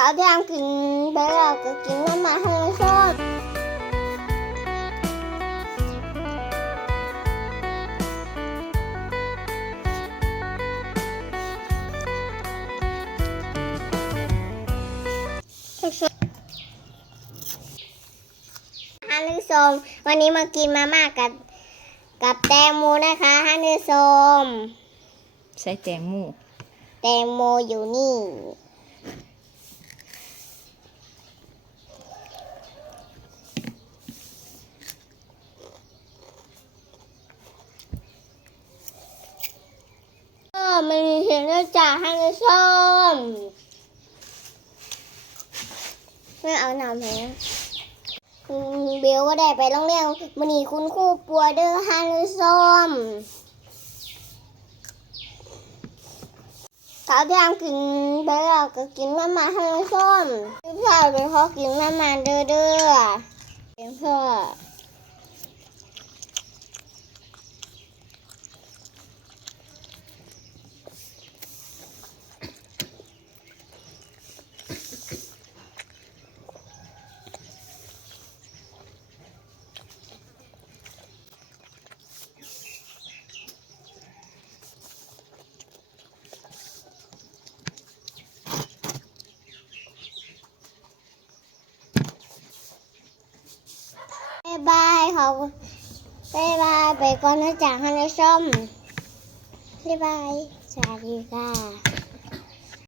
สาวแดงกินไปแล้วก็กินน้ำมันให้ชอบฮันนึสมวันนี้มากินมาม่ากับกับแตงโมนะคะฮันนึสมใส่แตงโมแตงโมอยู่นี่ มันมีเสียงด้วยจ่าให้เลยส้มไม่เอาหนำแหงเบลก็ได้ไปโรงเรียนมันนี้คุณครูปัวเด้อฮันเลยส้มสาวแดงกินไปแล้วก็กินน้ำมันให้ส้มพี่พ่อเป็นเขากินน้ำมันเด้อเด้อเป็นพ่อบ๊ายบายเขาบายบายไปก่อนนะจ๊ะฮันนี่ส้มบายบายสวัสดีค่ะ